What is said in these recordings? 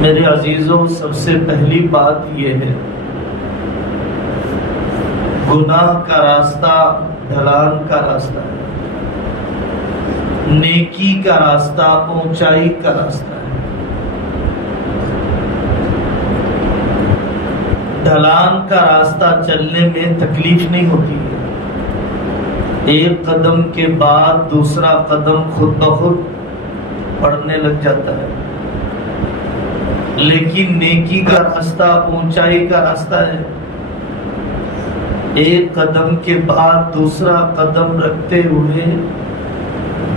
میرے عزیزوں، سب سے پہلی بات یہ ہے، گناہ کا راستہ ڈھلان کا راستہ ہے، نیکی کا راستہ اونچائی کا راستہ ہے۔ ڈھلان کا راستہ چلنے میں تکلیف نہیں ہوتی ہے، ایک قدم کے بعد دوسرا قدم خود بخود پڑنے لگ جاتا ہے، لیکن نیکی کا راستہ اونچائی کا راستہ ہے، ایک قدم کے بعد دوسرا قدم رکھتے ہوئے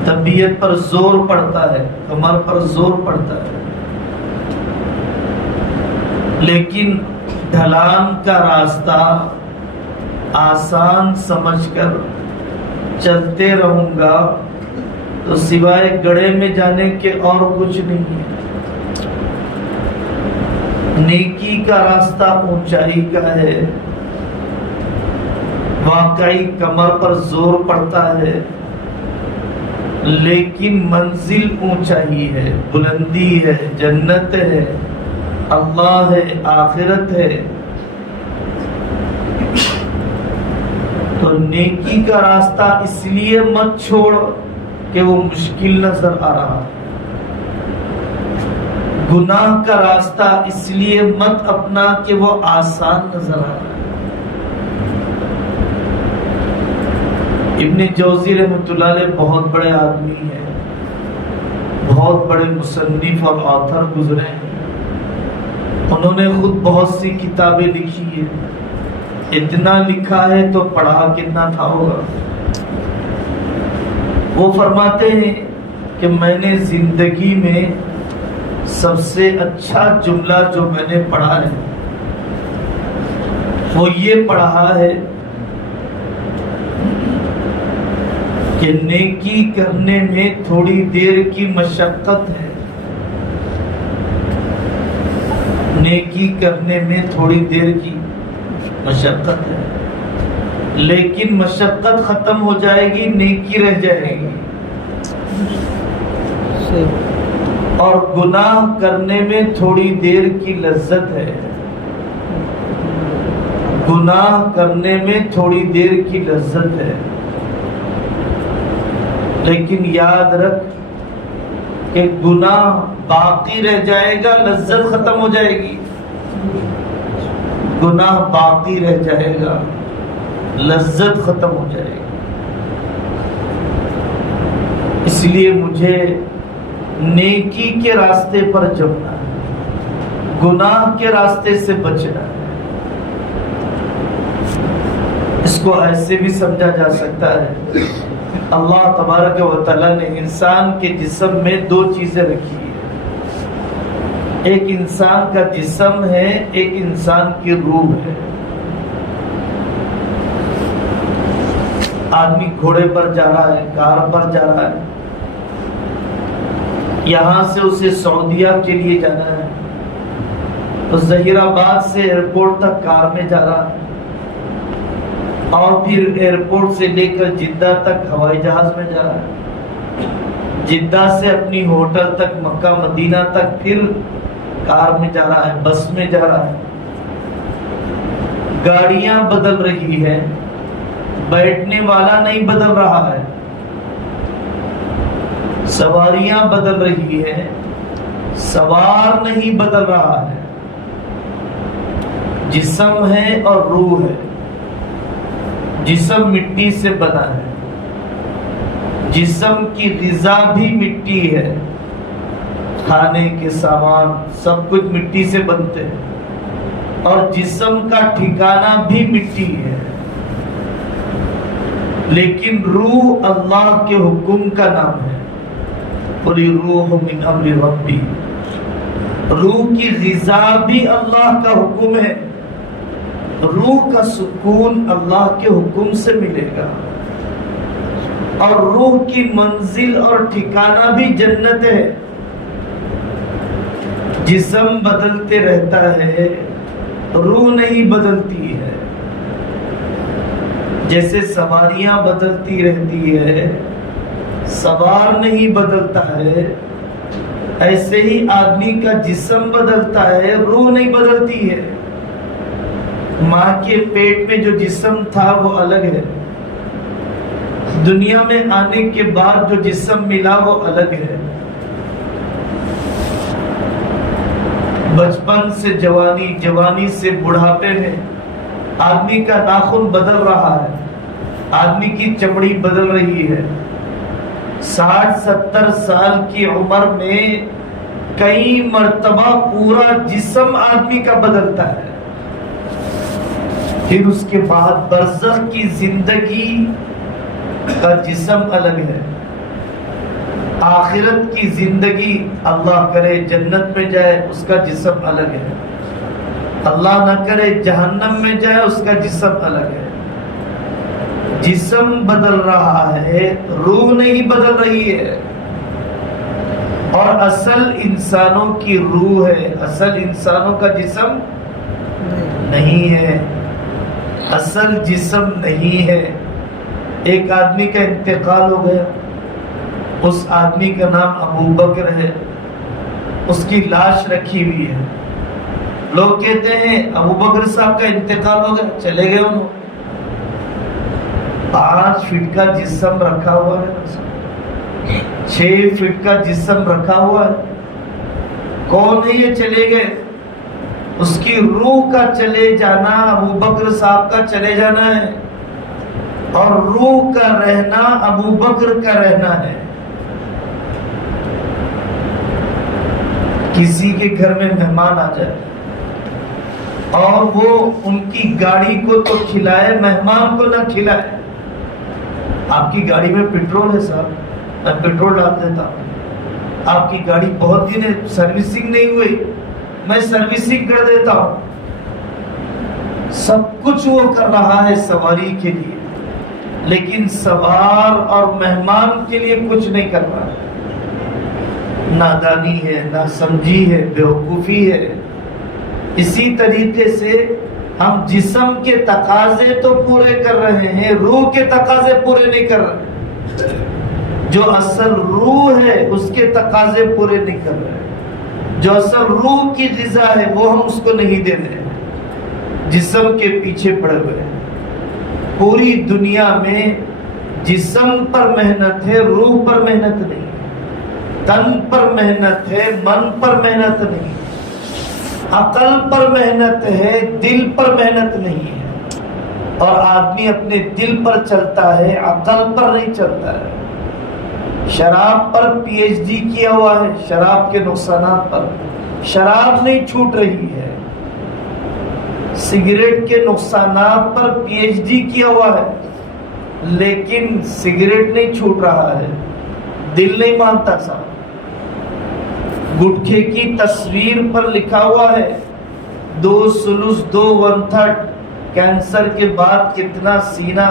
طبیعت پر زور پڑتا ہے، کمر پر زور پڑتا ہے، لیکن ڈھلان کا راستہ آسان سمجھ کر چلتے رہوں گا تو سوائے گڑھے میں جانے کے اور کچھ نہیں ہے۔ نیکی کا راستہ اونچائی کا ہے، واقعی کمر پر زور پڑتا ہے، لیکن منزل اونچائی ہے، بلندی ہے، جنت ہے، اللہ ہے، آخرت ہے۔ تو نیکی کا راستہ اس لیے مت چھوڑ کہ وہ مشکل نظر آ رہا ہے، گناہ کا راستہ اس لیے مت اپنا کہ وہ آسان نظر آ رہا ہے۔ ابن جوزی رحمۃ اللہ علیہ بہت بڑے آدمی ہیں، بہت بڑے مصنف اور آتھر گزرے ہیں، انہوں نے خود بہت سی کتابیں لکھی ہیں، اتنا لکھا ہے تو پڑھا کتنا تھا ہوگا۔ وہ فرماتے ہیں کہ میں نے زندگی میں سب سے اچھا جملہ جو میں نے پڑھا ہے وہ یہ پڑھا ہے کہ نیکی کرنے میں تھوڑی دیر کی مشقت ہے، نیکی کرنے میں تھوڑی دیر کی مشقت ہے، لیکن مشقت ختم ہو جائے گی، نیکی رہ جائے گی۔ اور گناہ کرنے میں تھوڑی دیر کی لذت ہے، گناہ کرنے میں تھوڑی دیر کی لذت ہے، لیکن یاد رکھ کہ گناہ باقی رہ جائے گا، لذت ختم ہو جائے گی، گناہ باقی رہ جائے گا، لذت ختم ہو جائے گی۔ اس لیے مجھے نیکی کے راستے پر جمنا ہے، گناہ کے راستے سے بچنا ہے۔ اس کو ایسے بھی سمجھا جا سکتا ہے، اللہ تبارک و تعالیٰ نے انسان کے جسم میں دو چیزیں رکھی ہیں، ایک انسان کا جسم ہے، ایک انسان کی روح ہے۔ آدمی گھوڑے پر جا رہا ہے، کار پر جا رہا ہے، یہاں سے اسے سعودیہ کے لیے جانا ہے تو ظہیر آباد سے ایئرپورٹ تک کار میں جا رہا ہے، اور پھر ایئرپورٹ سے لے کر جدہ تک ہوائی جہاز میں جا رہا ہے، جدہ سے اپنی ہوٹل تک، مکہ مدینہ تک، پھر کار میں جا رہا ہے، بس میں جا رہا ہے۔ گاڑیاں بدل رہی ہیں، بیٹھنے والا نہیں بدل رہا ہے، سواریاں بدل رہی ہیں، سوار نہیں بدل رہا ہے، جسم ہے اور روح ہے۔ جسم مٹی سے بنا ہے، جسم کی غذا بھی مٹی ہے، کھانے کے سامان سب کچھ مٹی سے بنتے ہیں، اور جسم کا ٹھکانہ بھی مٹی ہے، لیکن روح اللہ کے حکم کا نام ہے۔ قُلِ الرُّوحُ مِنْ أَمْرِ رَبِّي، روح کی غذا بھی اللہ کا حکم ہے، روح کا سکون اللہ کے حکم سے ملے گا، اور روح کی منزل اور ٹھکانہ بھی جنت ہے۔ جسم بدلتے رہتا ہے، روح نہیں بدلتی ہے، جیسے سواریاں بدلتی رہتی ہے، سوار نہیں بدلتا ہے، ایسے ہی آدمی کا جسم بدلتا ہے، روح نہیں بدلتی ہے۔ ماں کے پیٹ میں جو جسم تھا وہ الگ ہے، دنیا میں آنے کے بعد جو جسم ملا وہ الگ ہے۔ بچپن سے جوانی، جوانی سے بڑھاپے میں آدمی کا ناخن بدل رہا ہے، آدمی کی چمڑی بدل رہی ہے۔ 60-70 سال کی عمر میں کئی مرتبہ پورا جسم آدمی کا بدلتا ہے۔ پھر اس کے بعد برزخ کی زندگی کا جسم الگ ہے، آخرت کی زندگی اللہ کرے جنت میں جائے اس کا جسم الگ ہے، اللہ نہ کرے جہنم میں جائے اس کا جسم الگ ہے۔ جسم بدل رہا ہے، روح نہیں بدل رہی ہے۔ اور اصل انسانوں کی روح ہے، اصل انسانوں کا جسم نہیں ہے، اصل جسم نہیں ہے۔ ایک آدمی کا انتقال ہو گیا، اس آدمی کا نام ابو بکر ہے، اس کی لاش رکھی ہوئی ہے۔ لوگ کہتے ہیں ابو بکر صاحب کا انتقال ہو گیا، چلے گئے انہوں، 5 فٹ کا جسم رکھا ہوا ہے، 6 فٹ کا جسم رکھا ہوا ہے، کون ہے یہ؟ چلے گئے۔ اس کی روح کا چلے جانا ابو بکر صاحب کا چلے جانا ہے، اور روح کا رہنا ابو بکر کا رہنا ہے۔ کسی کے گھر میں مہمان آ جائے اور وہ ان کی گاڑی کو تو کھلائے، مہمان کو نہ کھلائے۔ آپ کی گاڑی میں پیٹرول ہے صاحب، میں پیٹرول ڈال دیتا ہوں۔ آپ کی گاڑی بہت دن سروسنگ نہیں ہوئی، میں سروسنگ کر دیتا ہوں۔ سب کچھ وہ کر رہا ہے سواری کے لیے، لیکن سوار اور مہمان کے لیے کچھ نہیں کر رہا۔ نادانی ہے، ناسمجھی ہے، بیوقوفی ہے۔ اسی طریقے سے ہم جسم کے تقاضے تو پورے کر رہے ہیں، روح کے تقاضے پورے نہیں کر رہے۔ جو اصل روح ہے اس کے تقاضے پورے نہیں کر رہے، جو اصل روح کی غذا ہے وہ ہم اس کو نہیں دے رہے، جسم کے پیچھے پڑے ہوئے ہیں۔ پوری دنیا میں جسم پر محنت ہے، روح پر محنت نہیں، تن پر محنت ہے، من پر محنت نہیں، عقل پر محنت ہے، دل پر محنت نہیں ہے۔ اور آدمی اپنے دل پر چلتا ہے، عقل پر نہیں چلتا ہے۔ شراب پر پی ایچ ڈی کیا ہوا ہے، شراب کے نقصانات پر، شراب نہیں چھوٹ رہی ہے۔ سگریٹ کے نقصانات پر پی ایچ ڈی کیا ہوا ہے، لیکن سگریٹ نہیں چھوٹ رہا ہے، دل نہیں مانتا صاحب۔ گٹکے کی تصویر پر لکھا ہوا ہے 2/2 کینسر کے بعد کتنا سینہ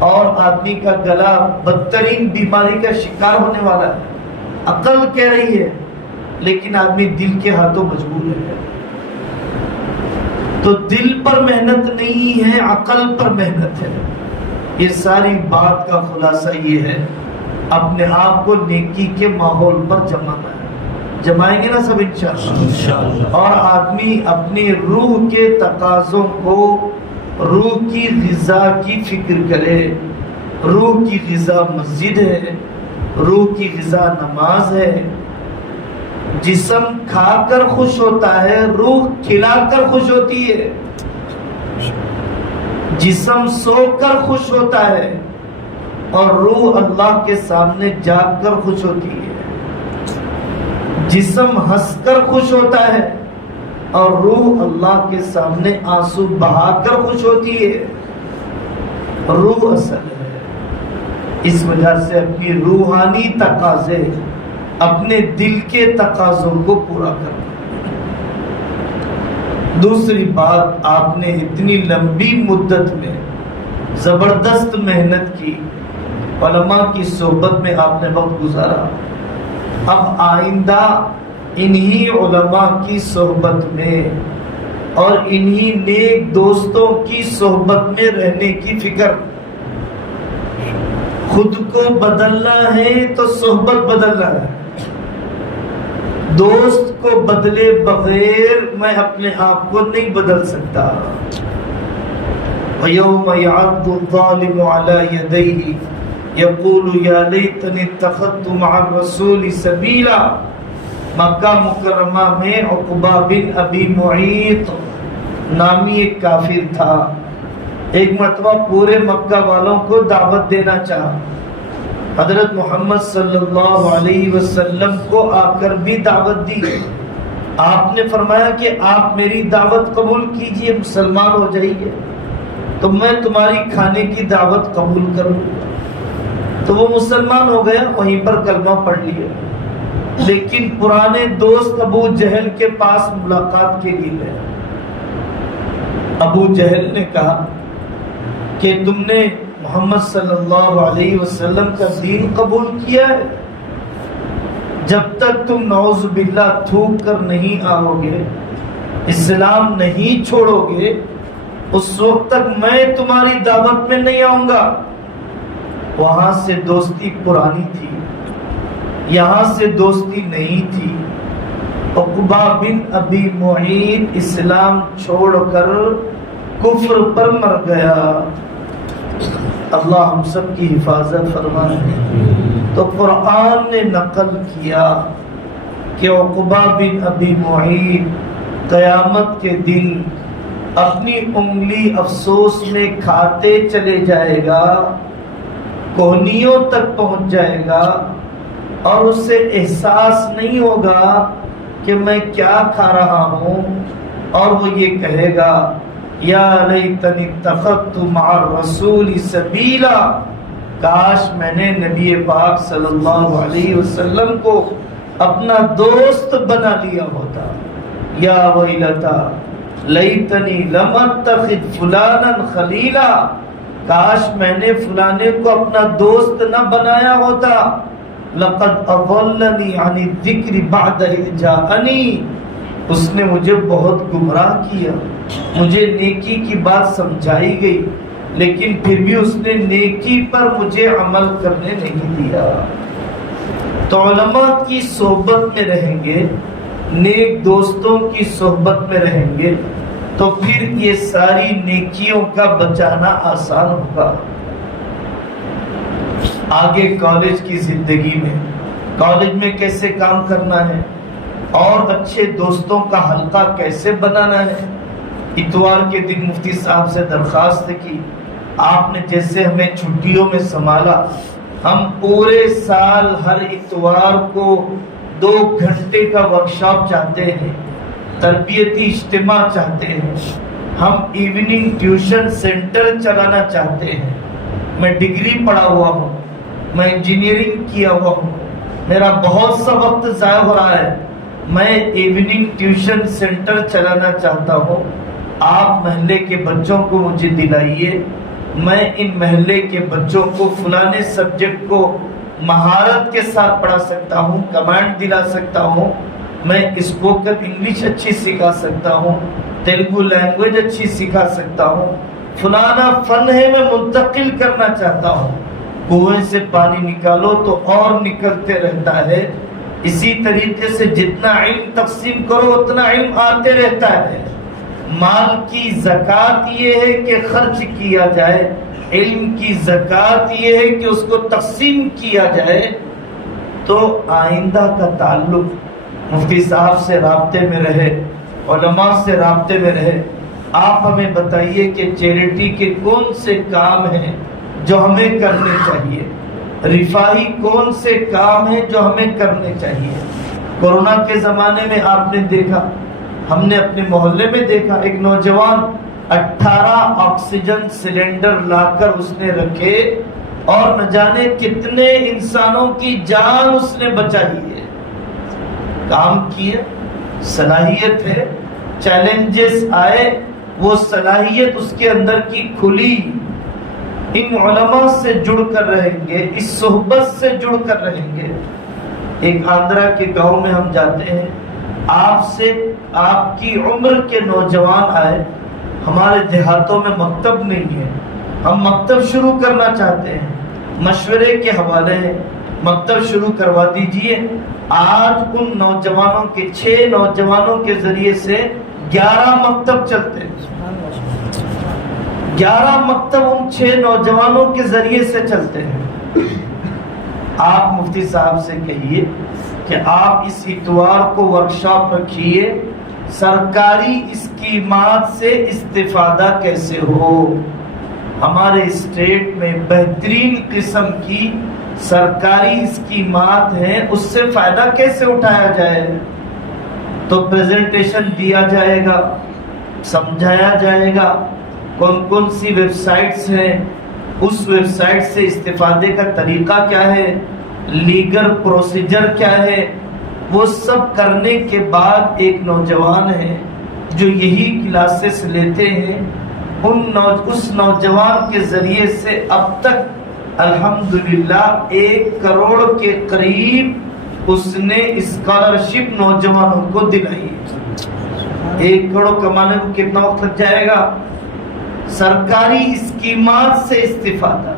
اور آدمی کا گلا بدترین بیماری کا شکار ہونے والا ہے۔ عقل کہہ رہی ہے، لیکن آدمی دل کے ہاتھوں مجبور ہے۔ تو دل پر محنت نہیں ہے، عقل پر محنت ہے۔ یہ ساری بات کا خلاصہ یہ ہے، اپنے آپ کو نیکی کے ماحول پر جمانا ہے۔ جمائیں گے نا سب انشاءاللہ۔ اور آدمی اپنی روح کے تقاضوں کو، روح کی غذا کی فکر کرے۔ روح کی غذا مسجد ہے، روح کی غذا نماز ہے۔ جسم کھا کر خوش ہوتا ہے، روح کھلا کر خوش ہوتی ہے۔ جسم سو کر خوش ہوتا ہے اور روح اللہ کے سامنے جاگ کر خوش ہوتی ہے۔ جسم ہنس کر خوش ہوتا ہے اور روح اللہ کے سامنے آنسو بہا کر خوش ہوتی ہے۔ روح اصل ہے۔ اس وجہ سے اپنی روحانی تقاضے، اپنے دل کے تقاضوں کو پورا کرنا۔ دوسری بات، آپ نے اتنی لمبی مدت میں زبردست محنت کی، علماء کی صحبت میں آپ نے وقت گزارا۔ اب آئندہ انہی علماء کی صحبت میں اور انہی نیک دوستوں کی صحبت میں رہنے کی فکر۔ خود کو بدلنا ہے تو صحبت بدلنا ہے۔ دوست کو بدلے بغیر میں اپنے آپ کو نہیں بدل سکتا. وَيَوْمَ يَعَضُّ الظَّالِمُ عَلَى يَدَيْهِ يَقُولُ يَا لَيْتَنِي اتَّخَذْتُ مَعَ الرَّسُولِ سَبِيلًا. مکہ مکرمہ میں عقبہ بن ابی معیط نامی ایک کافر تھا. ایک مرتبہ پورے مکہ والوں کو دعوت دینا چاہا. حضرت محمد صلی اللہ علیہ وسلم کو آ کر بھی دعوت دی. آپ نے فرمایا کہ آپ میری دعوت قبول کیجئے, مسلمان ہو جائیے تو میں تمہاری کھانے کی دعوت قبول کروں. تو وہ مسلمان ہو گیا, وہیں پر کلمہ پڑھ لیا. لیکن پرانے دوست ابو جہل کے پاس ملاقات کے لیے گئے. ابو جہل نے کہا کہ تم نے محمد صلی اللہ علیہ وسلم کا دین قبول کیا ہے, جب تک تم نعوذ باللہ تھوک کر نہیں آؤ گے, اسلام نہیں چھوڑو گے, اس وقت تک میں تمہاری دعوت میں نہیں آؤں گا. وہاں سے دوستی پرانی تھی, یہاں سے دوستی نہیں تھی. عقبہ بن ابی معیط اسلام چھوڑ کر کفر پر مر گیا. اللہ ہم سب کی حفاظت فرمائے. تو قرآن نے نقل کیا کہ عقبہ بن ابی معیط قیامت کے دن اپنی انگلی افسوس میں کھاتے چلے جائے گا, کوہنیوں تک پہنچ جائے گا, اور اس سے احساس نہیں ہوگا کہ میں کیا کھا رہا ہوں, اور وہ یہ کہے گا یا لیتنی اتخذت مع الرسول سبیلا, کاش میں نے نبی پاک صلی اللہ علیہ وسلم کو اپنا دوست بنا لیا ہوتا. یا ویلتا لیتنی لم اتخذ فلانا خلیلا, کاش میں نے فلانے کو اپنا دوست نہ بنایا ہوتا. لقد اضلنی عن الذکر بعد اذ جاءنی, اس نے مجھے بہت گمراہ کیا. مجھے نیکی کی بات سمجھائی گئی, لیکن پھر بھی اس نے نیکی پر مجھے عمل کرنے نہیں دیا. تو علماء کی صحبت میں رہیں گے, نیک دوستوں کی صحبت میں رہیں گے, تو پھر یہ ساری نیکیوں کا بچانا آسان ہوگا. آگے کالج کی زندگی میں, کالج میں کیسے کام کرنا ہے اور اچھے دوستوں کا حلقہ کیسے بنانا ہے. اتوار کے دن مفتی صاحب سے درخواست کی, آپ نے جیسے ہمیں چھٹیوں میں سنبھالا, ہم پورے سال ہر اتوار کو 2 گھنٹے کا ورکشاپ چاہتے ہیں, تربیتی اجتماع چاہتے ہیں, ہم ایوننگ ٹیوشن سینٹر چلانا چاہتے ہیں. میں ڈگری پڑھا ہوا ہوں, میں انجینئرنگ کیا ہوا ہوں, میرا بہت سا وقت ضائع ہو رہا ہے, میں ایوننگ ٹیوشن سینٹر چلانا چاہتا ہوں. آپ محلے کے بچوں کو مجھے دلائیے, میں ان محلے کے بچوں کو فلانے سبجیکٹ کو مہارت کے ساتھ پڑھا سکتا ہوں, کمانڈ دلا سکتا ہوں, میں اسپوکن انگلش اچھی سکھا سکتا ہوں, تیلگو لینگویج اچھی سکھا سکتا ہوں, فلانا فن ہے میں منتقل کرنا چاہتا ہوں. کنویں سے پانی نکالو تو اور نکلتے رہتا ہے. اسی طریقے سے جتنا علم تقسیم کرو اتنا علم آتے رہتا ہے. مال کی زکوٰۃ یہ ہے کہ خرچ کیا جائے, علم کی زکوٰۃ یہ ہے کہ اس کو تقسیم کیا جائے. تو آئندہ کا تعلق مفتی صاحب سے رابطے میں رہے, علماء سے رابطے میں رہے. آپ ہمیں بتائیے کہ چیریٹی کے کون سے کام ہیں جو ہمیں کرنے چاہیے, رفاہی کون سے کام ہیں جو ہمیں کرنے چاہیے. کورونا کے زمانے میں آپ نے دیکھا, ہم نے اپنے محلے میں دیکھا, ایک نوجوان 18 آکسیجن سلنڈر لا کر اس نے رکھے اور نہ جانے کتنے انسانوں کی جان اس نے بچائی ہے. کام کیا, صلاحیت ہے, چیلنجز آئے, وہ صلاحیت اس کے اندر کی کھلی. ان علماء سے جڑ کر رہیں گے, اس صحبت سے جڑ کر رہیں گے. ایک آندھرا کے گاؤں میں ہم جاتے ہیں, آپ سے آپ کی عمر کے نوجوان آئے, ہمارے دیہاتوں میں مکتب نہیں ہے, ہم مکتب شروع کرنا چاہتے ہیں, مشورے کے حوالے ہیں, مکتب شروع کروا دیجئے. آج ان نوجوانوں کے 6 نوجوانوں کے ذریعے سے 11 مکتب چلتے ہیں. 11 مکتب ان 6 نوجوانوں کے ذریعے سے چلتے ہیں. آپ مفتی صاحب سے کہیے کہ آپ اس اتوار کو ورکشاپ رکھیے, سرکاری اسکیمات سے استفادہ کیسے ہو. ہمارے اسٹیٹ میں بہترین قسم کی سرکاری اسکیمات ہیں, اس سے فائدہ کیسے اٹھایا جائے. تو پریزنٹیشن دیا جائے گا, سمجھایا جائے گا کون کون سی ویب سائٹس ہیں, اس ویب سائٹ سے استفادے کا طریقہ کیا ہے, لیگل پروسیجر کیا ہے. وہ سب کرنے کے بعد ایک نوجوان ہے جو یہی کلاسز لیتے ہیں, اس نوجوان کے ذریعے سے اب تک الحمدللہ 1 کروڑ کے قریب اس نے اسکالرشپ نوجوانوں کو دلائی. 1 کروڑ کمانے کو کتنا وقت لگ جائے گا. سرکاری اسکیمات سے استفادہ.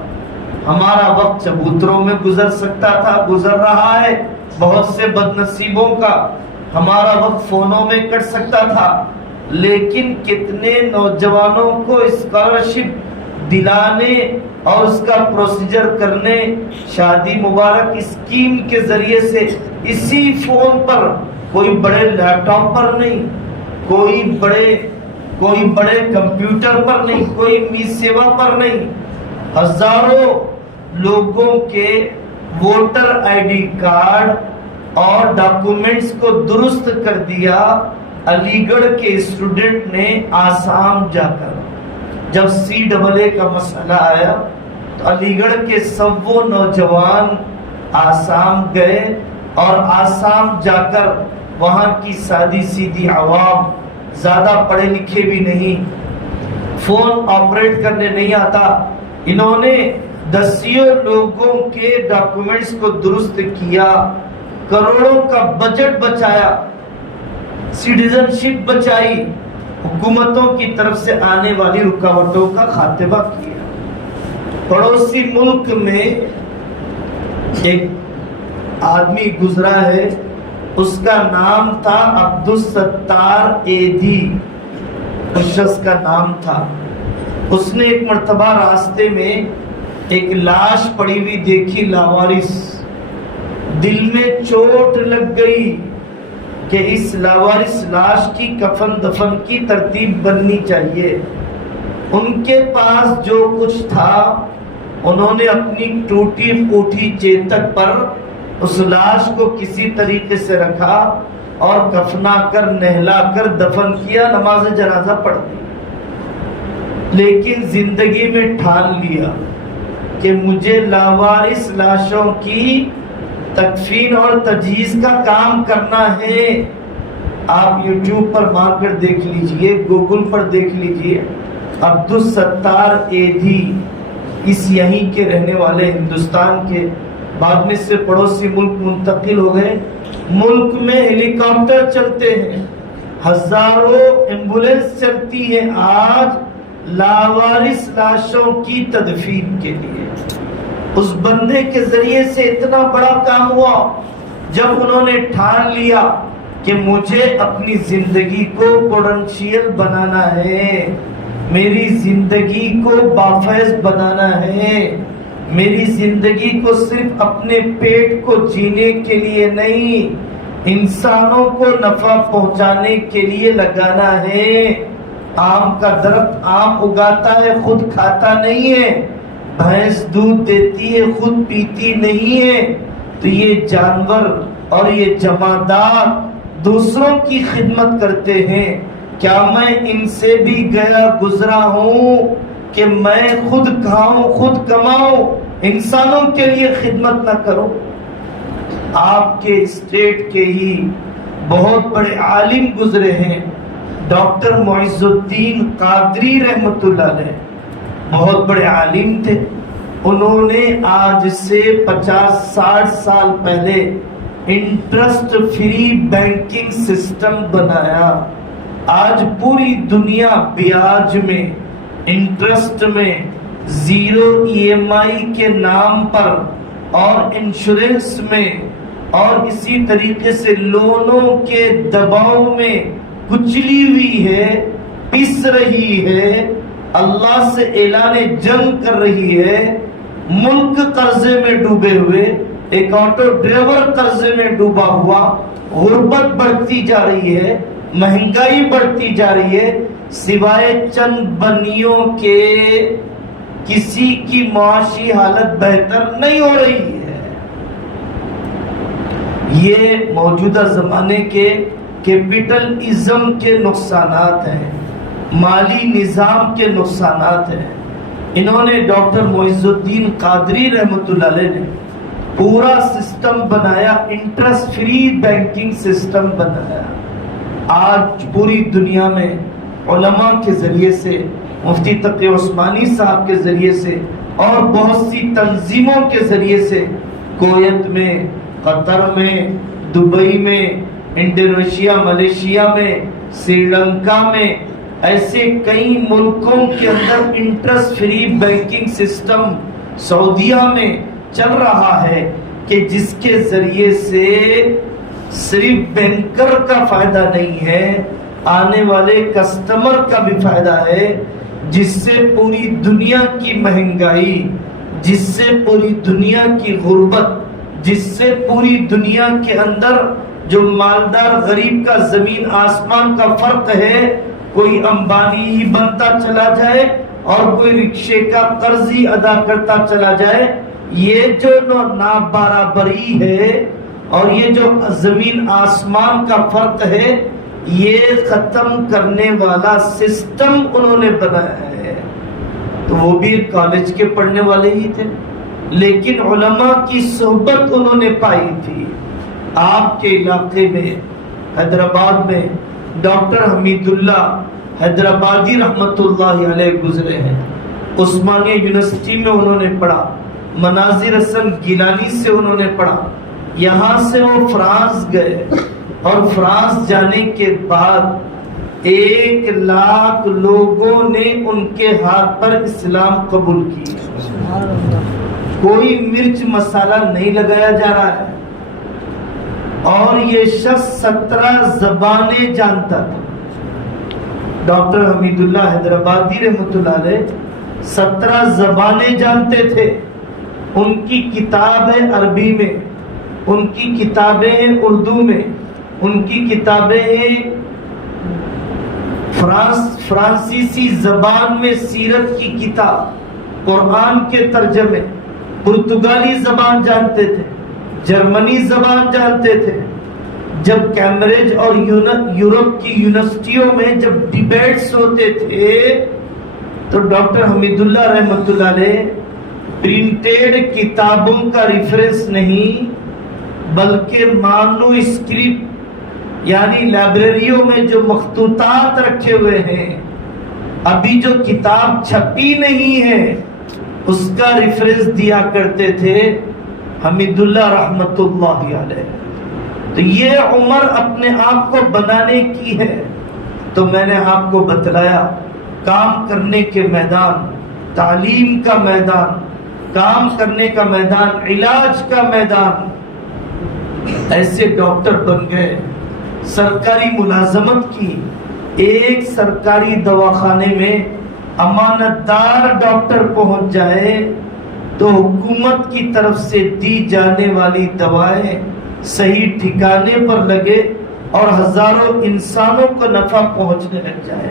ہمارا وقت چبوتروں میں گزر سکتا تھا, گزر رہا ہے بہت سے بد نصیبوں کا. ہمارا وقت فونوں میں کٹ سکتا تھا, لیکن کتنے نوجوانوں کو اسکالرشپ دلانے اور اس کا پروسیجر کرنے, شادی مبارک اسکیم کے ذریعے سے اسی فون پر, کوئی بڑے لیپ ٹاپ پر نہیں, کوئی بڑے کمپیوٹر پر نہیں, کوئی می سیوا پر نہیں, ہزاروں لوگوں کے ووٹر آئی ڈی کارڈ اور ڈاکومنٹس کو درست کر دیا. علی گڑھ کے اسٹوڈنٹ نے آسام جا کر, جب CAA کا مسئلہ آیا تو علی گڑھ کے 100 نوجوان آسام گئے, اور آسام جا کر وہاں کی سادی سیدھی عوام, زیادہ پڑھے لکھے بھی نہیں, فون آپریٹ کرنے نہیں آتا, انہوں نے 10 لوگوں کے ڈاکومنٹس کو درست کیا, کروڑوں کا بجٹ بچایا, سٹیزن شپ بچائی, حکومتوں کی طرف سے آنے والی رکاوٹوں کا خاتمہ کیا. پڑوسی ملک میں ایک آدمی گزرا ہے, اس کا نام تھا عبدالستار ایدھی, اس شخص کا نام تھا. اس نے ایک مرتبہ راستے میں ایک لاش پڑی ہوئی دیکھی, لاوارث. دل میں چوٹ لگ گئی کہ اس لاوارث لاش کی کفن دفن کی ترتیب بننی چاہیے. ان کے پاس جو کچھ تھا انہوں نے اپنی ٹوٹی پھوٹی چیتک پر اس لاش کو کسی طریقے سے رکھا اور کفنا کر نہلا کر دفن کیا, نماز جنازہ پڑھ دی. لیکن زندگی میں ٹھان لیا کہ مجھے لاوارث لاشوں کی تکفین اور تجہیز کا کام کرنا ہے. آپ یوٹیوب پر مار کر دیکھ لیجئے, گوگل پر دیکھ لیجئے, عبدالستار ایدھی, اس یہیں کے رہنے والے, ہندوستان کے, بعد میں سے پڑوسی ملک منتقل ہو گئے. ملک میں ہیلی کاپٹر چلتے ہیں, ہزاروں ایمبولینس چلتی ہیں آج لاوارث لاشوں کی تدفین کے لیے. اس بندے کے ذریعے سے اتنا بڑا کام ہوا جب انہوں نے ٹھان لیا کہ مجھے اپنی زندگی کو پوٹینشیل بنانا ہے, میری زندگی کو بافیض بنانا ہے, میری زندگی کو صرف اپنے پیٹ کو جینے کے لیے نہیں, انسانوں کو نفع پہنچانے کے لیے لگانا ہے. آم کا درخت آم اگاتا ہے, خود کھاتا نہیں ہے, بھینس دودھ دیتی ہے, خود پیتی نہیں ہے. تو یہ جانور اور یہ جمادات دوسروں کی خدمت کرتے ہیں. کیا میں ان سے بھی گیا گزرا ہوں کہ میں خود کھاؤں خود کماؤں, انسانوں کے لیے خدمت نہ کروں؟ آپ کے اسٹیٹ کے ہی بہت بڑے عالم گزرے ہیں, ڈاکٹر معز الدین قادری رحمت اللہ علیہ, بہت بڑے عالم تھے. انہوں نے آج سے 50-60 سال پہلے انٹرسٹ فری بینکنگ سسٹم بنایا. آج پوری دنیا بیاج میں, انٹرسٹ میں, 0 EMI کے نام پر اور انشورنس میں اور اسی طریقے سے لونوں کے دباؤ میں کچلی ہوئی ہے، پس رہی ہے، اللہ سے اعلان جنگ کر رہی ہے، ملک قرضے میں ڈوبے ہوئے، ایک آٹو ڈرائیور قرضے میں ڈوبا ہوا، غربت بڑھتی جا رہی ہے، مہنگائی بڑھتی جا رہی ہے، سوائے چند بنیوں کے کسی کی معاشی حالت بہتر نہیں ہو رہی ہے۔ یہ موجودہ زمانے کے کیپٹلزم کے نقصانات ہیں، مالی نظام کے نقصانات ہیں۔ انہوں نے ڈاکٹر معز الدین قادری رحمۃ اللہ علیہ نے پورا سسٹم بنایا، انٹرسٹ فری بینکنگ سسٹم بنایا۔ آج پوری دنیا میں علماء کے ذریعے سے، مفتی تقی عثمانی صاحب کے ذریعے سے اور بہت سی تنظیموں کے ذریعے سے کویت میں، قطر میں، دبئی میں، انڈونیشیا، ملیشیا میں، سری لنکا میں، ایسے کئی ملکوں کے اندر انٹرسٹ فری بینکنگ سسٹم سعودیہ میں چل رہا ہے کہ جس کے ذریعے سے صرف بینکر کا فائدہ نہیں ہے، آنے والے کسٹمر کا بھی فائدہ ہے، جس سے پوری دنیا کی مہنگائی، جس سے پوری دنیا کی غربت، جس سے پوری دنیا کے اندر جو مالدار غریب کا زمین آسمان کا فرق ہے، کوئی امبانی ہی بنتا چلا جائے اور کوئی رکشے کا قرض ہی ادا کرتا چلا جائے، یہ جو نابرابری ہے اور یہ جو زمین آسمان کا فرق ہے، یہ ختم کرنے والا سسٹم انہوں نے بنایا ہے۔ تو وہ بھی کالج کے پڑھنے والے ہی تھے، لیکن علماء کی صحبت انہوں نے پائی تھی۔ آپ کے علاقے میں حیدرآباد میں ڈاکٹر حمید اللہ حیدرآبادی رحمت اللہ علیہ گزرے ہیں، عثمانیہ یونیورسٹی میں انہوں نے پڑھا، مناظر حسن گیلانی سے انہوں نے پڑھا، یہاں سے وہ فرانس گئے اور فرانس جانے کے بعد 1,00,000 لوگوں نے ان کے ہاتھ پر اسلام قبول کیا۔ کوئی مرچ مسالہ نہیں لگایا جا رہا ہے، اور یہ شخص 17 زبانیں جانتا تھا۔ ڈاکٹر حمید اللہ حیدرآبادی رحمۃ اللہ علیہ 17 زبانیں جانتے تھے۔ ان کی کتاب ہے عربی میں، ان کی کتابیں ہیں اردو میں، ان کی کتابیں ہیں فرانسیسی زبان میں، سیرت کی کتاب، قرآن کے ترجمے، پرتگالی زبان جانتے تھے، جرمنی زبان جانتے تھے۔ جب کیمبرج اور یورپ کی یونیورسٹیوں میں جب ڈیبیٹس ہوتے تھے تو ڈاکٹر حمید اللہ رحمۃ اللہ علیہ پرنٹڈ کتابوں کا ریفرنس نہیں بلکہ مانو اسکرپٹ، یعنی لائبریریوں میں جو مخطوطات رکھے ہوئے ہیں، ابھی جو کتاب چھپی نہیں ہے، اس کا ریفرنس دیا کرتے تھے حمید اللہ رحمت اللہ علیہ۔ تو یہ عمر اپنے آپ کو بنانے کی ہے۔ تو میں نے آپ کو بتلایا، کام کرنے کے میدان، تعلیم کا میدان، کام کرنے کا میدان، علاج کا میدان، ایسے ڈاکٹر بن گئے۔ سرکاری ملازمت کی، ایک سرکاری دواخانے میں امانت دار ڈاکٹر پہنچ جائے تو حکومت کی طرف سے دی جانے والی دوائیں صحیح ٹھکانے پر لگے اور ہزاروں انسانوں کو نفع پہنچنے لگ جائے۔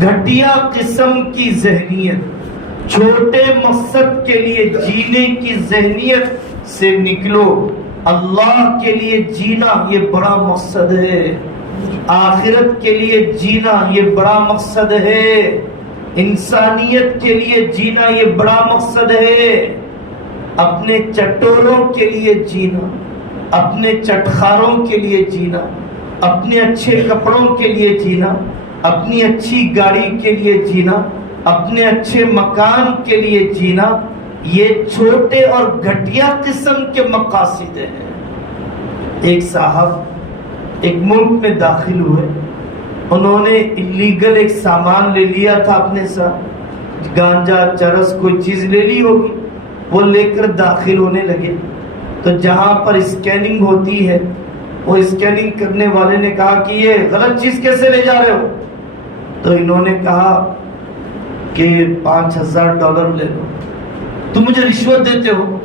گھٹیا قسم کی ذہنیت، چھوٹے مقصد کے لیے جینے کی ذہنیت سے نکلو۔ اللہ کے لیے جینا یہ بڑا مقصد ہے، آخرت کے لیے جینا یہ بڑا مقصد ہے، انسانیت کے لیے جینا یہ بڑا مقصد ہے۔ اپنے چٹوروں کے لیے جینا، اپنے چٹخاروں کے لیے جینا، اپنے اچھے کپڑوں کے لیے جینا، اپنی اچھی گاڑی کے لیے جینا، اپنے اچھے مکان کے لیے جینا، یہ چھوٹے اور گھٹیا قسم کے مقاصد ہیں۔ ایک صاحب ایک ملک میں داخل ہوئے، انہوں نے انلیگل ایک سامان لے لیا تھا اپنے ساتھ، گانجا، چرس، کوئی چیز لے لی ہوگی، وہ لے کر داخل ہونے لگے تو جہاں پر اسکیننگ ہوتی ہے وہ اسکیننگ کرنے والے نے کہا کہ یہ غلط چیز کیسے لے جا رہے ہو؟ تو انہوں نے کہا کہ $5,000 لے لو۔ تم مجھے رشوت دیتے ہو؟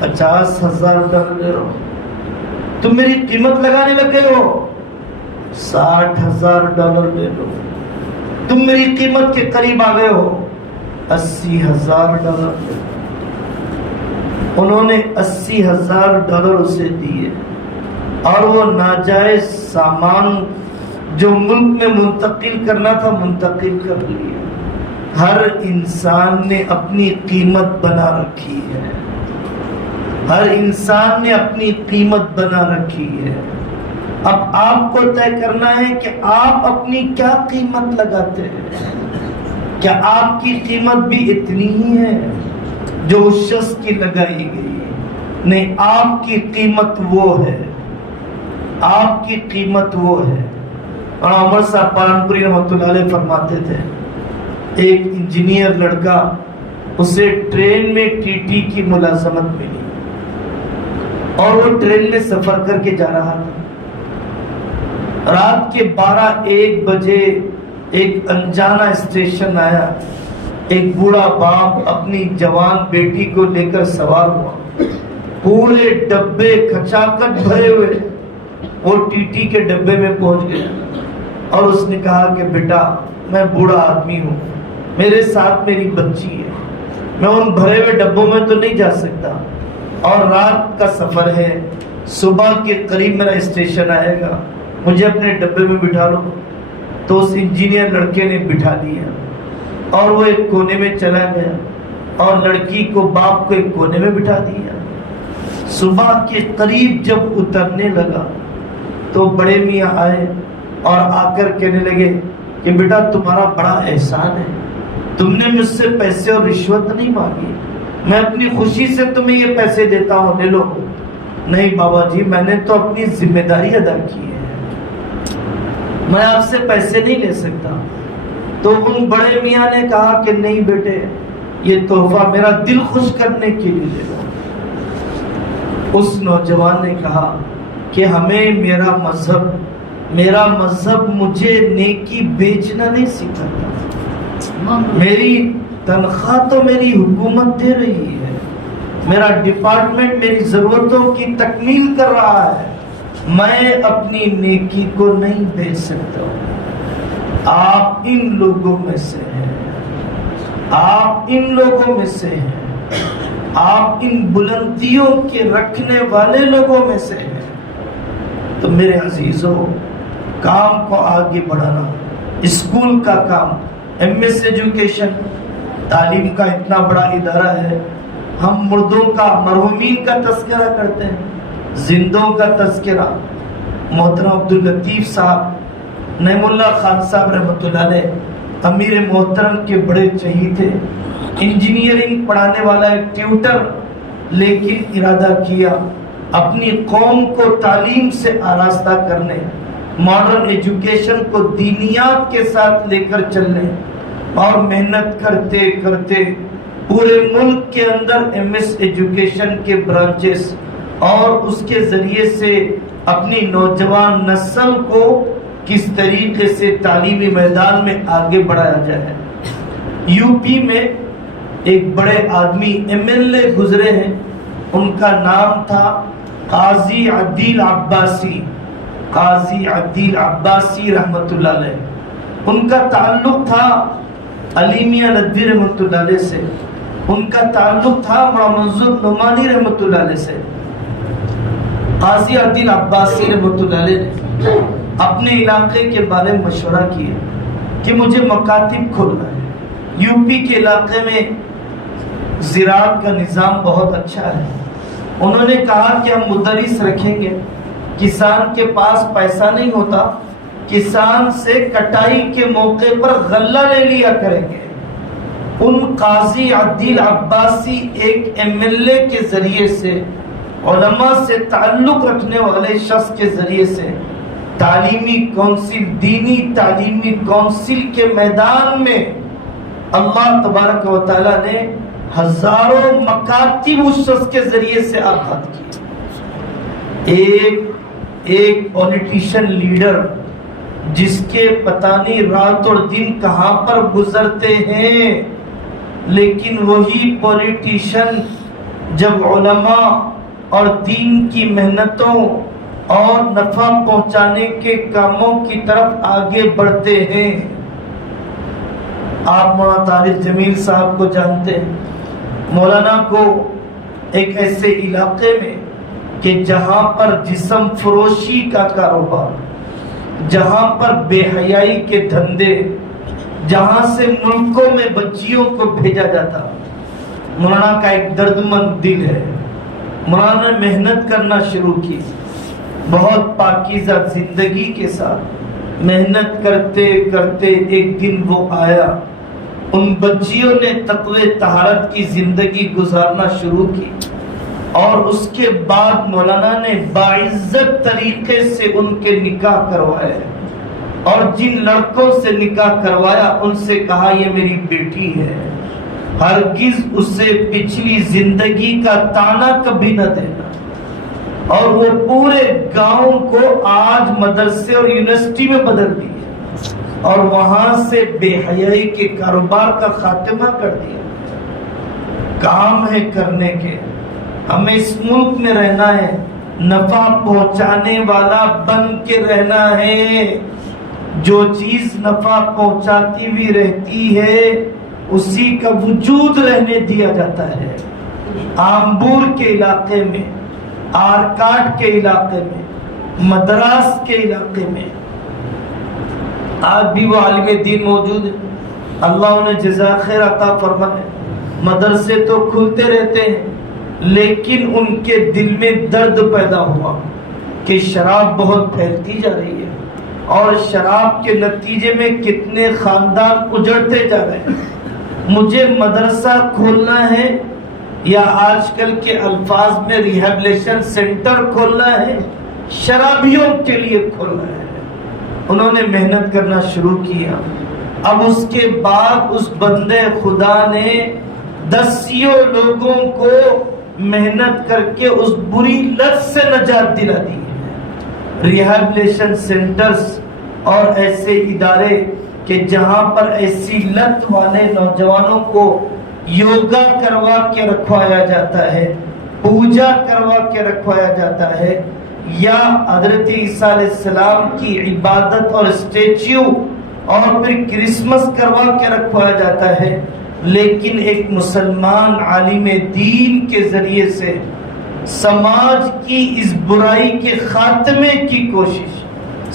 $50,000 لے رہا ہوں۔ تم میری قیمت لگانے لگ گئے ہو؟ $60,000 لے لو۔ تم میری قیمت کے قریب آ گئے ہو؟ $80,000 لے لو۔ انہوں نے $80,000 اسے دیے اور وہ ناجائز سامان جو ملک میں منتقل کرنا تھا منتقل کر لیا۔ ہر انسان نے اپنی قیمت بنا رکھی ہے، ہر انسان نے اپنی قیمت بنا رکھی ہے۔ اب آپ کو طے کرنا ہے کہ آپ اپنی کیا قیمت لگاتے ہیں۔ کیا آپ کی قیمت بھی اتنی ہی ہے جو اس شخص کی لگائی گئی؟ نہیں، آپ کی قیمت وہ ہے، آپ کی قیمت وہ ہے۔ اور عمر صاحب پالنپوری رحمۃ اللہ علیہ فرماتے تھے ایک انجینئر لڑکا، اسے ٹرین میں ٹی ٹی کی ملازمت ملی اور وہ ٹرین میں سفر کر کے جا رہا تھا۔ رات کے 12-1 بجے ایک انجانا اسٹیشن آیا، ایک بوڑھا باپ اپنی جوان بیٹی کو لے کر سوار ہوا، پورے ڈبے کھچاکٹ بھرے ہوئے، وہ ٹی ٹی کے ڈبے میں پہنچ گیا اور اس نے کہا کہ بیٹا میں بوڑھا آدمی ہوں، میرے ساتھ میری بچی ہے، میں ان بھرے ہوئے ڈبوں میں تو نہیں جا سکتا اور رات کا سفر ہے، صبح کے قریب میرا اسٹیشن آئے گا، مجھے اپنے ڈبے میں بٹھا لو۔ تو اس انجینئر لڑکے نے بٹھا دیا اور وہ ایک کونے میں چلا گیا اور لڑکی کو باپ کو ایک کونے میں بٹھا دیا۔ صبح کے قریب جب اترنے لگا تو بڑے میاں آئے اور آ کر کہنے لگے کہ بیٹا تمہارا بڑا احسان ہے، تم نے مجھ سے پیسے اور رشوت نہیں مانگی، میں اپنی خوشی سے تمہیں یہ پیسے دیتا ہوں، لے لو۔ نہیں بابا جی، میں نے تو اپنی ذمہ داری ادا کی ہے، میں آپ سے پیسے نہیں لے سکتا۔ تو ان بڑے میاں نے کہا کہ نہیں بیٹے، یہ تحفہ میرا دل خوش کرنے کے لیے لے لو۔ اس نوجوان نے کہا کہ ہمیں میرا مذہب مجھے نیکی بیچنا نہیں سکھاتا، میری تنخواہ تو میری حکومت دے رہی ہے، میرا ڈپارٹمنٹ میری ضرورتوں کی تکمیل کر رہا ہے، میں اپنی نیکی کو نہیں بیچ سکتا۔ آپ ان لوگوں میں سے ہیں، آپ ان لوگوں میں سے ہیں، آپ ان بلندیوں کے رکھنے والے لوگوں میں سے ہیں۔ تو میرے عزیزوں، کام کو آگے بڑھانا، اسکول کا کام، MS ایجوکیشن، تعلیم کا اتنا بڑا ادارہ ہے، ہم مردوں کا، مرحومین کا تذکرہ کرتے ہیں، زندوں کا تذکرہ۔ محترم عبداللطیف صاحب، نعیم اللہ خان صاحب رحمۃ اللہ علیہ، امیر محترم کے بڑے چہیتے تھے، انجینئرنگ پڑھانے والا ایک ٹیوٹر، لیکن ارادہ کیا اپنی قوم کو تعلیم سے آراستہ کرنے، ماڈرن ایجوکیشن کو دینیات کے ساتھ لے کر چلنے، اور محنت کرتے کرتے پورے ملک کے اندر MS ایجوکیشن کے برانچز اور اس کے ذریعے سے اپنی نوجوان نسل کو کس طریقے سے تعلیمی میدان میں آگے بڑھایا جائے۔ UP میں ایک بڑے آدمی MLA گزرے ہیں، ان کا نام تھا قاضی عدیل عباسی، قاضی عدیل عباسی رحمۃ اللہ علیہ۔ ان کا تعلق تھا علی میاں ندوی رحمۃ اللہ علیہ سے، ان کا تعلق تھا منظور نعمانی رحمۃ اللہ علیہ سے۔ قاضی عدیل عباسی رحمۃ اللہ علیہ نے اپنے علاقے کے بارے میں مشورہ کیا کہ مجھے مکاتب کھولنا ہے۔ UP کے علاقے میں زراعت کا نظام بہت اچھا ہے، انہوں نے کہا کہ ہم مدرس رکھیں گے، کسان کے پاس پیسہ نہیں ہوتا، کسان سے کٹائی کے موقع پر غلہ لے لیا کریں گے۔ ان قاضی عدیل عباسی ایک MLA کے ذریعے سے، علماء سے تعلق رکھنے والے شخص کے ذریعے سے تعلیمی کونسل، دینی تعلیمی کونسل کے میدان میں اللہ تبارک و تعالیٰ نے ہزاروں مکاتب اس شخص کے ذریعے سے آباد کیے۔ ایک پولیٹیشن لیڈر جس کے پتہ نہیں رات اور دن کہاں پر گزرتے ہیں، لیکن وہی پولیٹیشن جب علماء اور دین کی محنتوں اور نفع پہنچانے کے کاموں کی طرف آگے بڑھتے ہیں۔ آپ مولانا طارق جمیل صاحب کو جانتے ہیں۔ مولانا کو ایک ایسے علاقے میں کہ جہاں پر جسم فروشی کا کاروبار، جہاں پر بے حیائی کے دھندے، جہاں سے ملکوں میں بچیوں کو بھیجا جاتا، مولانا کا ایک دردمند دل ہے۔ مولانا نے محنت کرنا شروع کی، بہت پاکیزہ زندگی کے ساتھ محنت کرتے کرتے ایک دن وہ آیا، ان بچیوں نے تقوی طہارت کی زندگی گزارنا شروع کی، اور اس کے بعد مولانا نے باعزت طریقے سے ان کے نکاح کروائے، اور جن لڑکوں سے نکاح کروایا ان سے کہا یہ میری بیٹی ہے، ہرگز اسے پچھلی زندگی کا تانا کبھی نہ دینا۔ اور وہ پورے گاؤں کو آج مدرسے اور یونیورسٹی میں بدل دی، اور وہاں سے بے حیائی کے کاروبار کا خاتمہ کر دیا۔ کام ہے کرنے کے، ہمیں اس ملک میں رہنا ہے، نفع پہنچانے والا بن کے رہنا ہے۔ جو چیز نفع پہنچاتی ہوئی رہتی ہے اسی کا وجود رہنے دیا جاتا ہے۔ آمبور کے علاقے میں، آرکاٹ کے علاقے میں، مدراس کے علاقے میں آج بھی وہ عالم دین موجود ہے، اللہ انہیں جزا خیر عطا فرمائے۔ مدرسے تو کھلتے رہتے ہیں، لیکن ان کے دل میں درد پیدا ہوا کہ شراب بہت پھیلتی جا رہی ہے، اور شراب کے نتیجے میں کتنے خاندان اجڑتے جا رہے ہیں۔ مجھے مدرسہ کھولنا ہے یا آج کل کے الفاظ میں ریہیبلیشن سینٹر کھولنا ہے، شرابیوں کے لیے کھولنا ہے۔ انہوں نے محنت کرنا شروع کیا۔ اب اس کے بعد اس بندے خدا نے دسیوں لوگوں کو محنت کر کے اس بری لت سے نجات دلا دی ہے۔ ریہیبلیشن سینٹرز اور ایسے ادارے کہ جہاں پر ایسی لت والے نوجوانوں کو یوگا کروا کے رکھوایا جاتا ہے، پوجا کروا کے رکھوایا جاتا ہے، یا حضرت عیسیٰ علیہ السلام کی عبادت اور اسٹیچیو اور پھر کرسمس کروا کے رکھوایا جاتا ہے، لیکن ایک مسلمان عالم دین کے ذریعے سے سماج کی اس برائی کے خاتمے کی کوشش،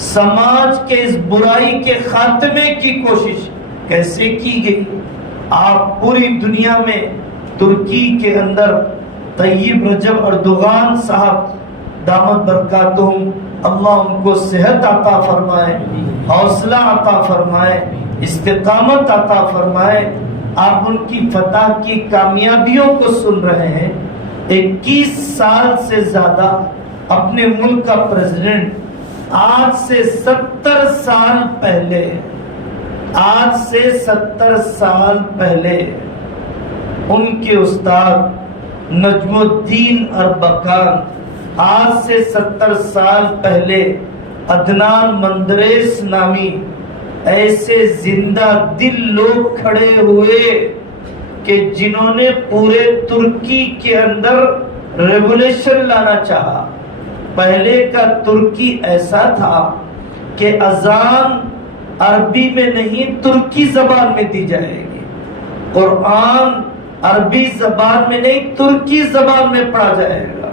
سماج کے اس برائی کے خاتمے کی کوشش کیسے کی گئی؟ آپ پوری دنیا میں ترکی کے اندر طیب رجب اردوغان صاحب دامت برکاتہم، اللہ ان کو صحت عطا فرمائے، حوصلہ عطا فرمائے، استقامت عطا فرمائے۔ آپ ان کی فتح کی کامیابیوں کو سن رہے ہیں۔ 21 سال سے زیادہ اپنے ملک کا پریزیڈنٹ، آج سے 70 سال پہلے، آج سے 70 سال پہلے ان کے استاد نجم الدین اربکان، آج سے 70 سال پہلے عدنان مندریس نامی ایسے زندہ دل لوگ کھڑے ہوئے کہ جنہوں نے پورے ترکی کے اندر ریولیشن لانا چاہا۔ پہلے کا ترکی ایسا تھا کہ اذان عربی میں نہیں ترکی زبان میں دی جائے گی، قرآن عربی زبان میں نہیں ترکی زبان میں پڑھا جائے گا،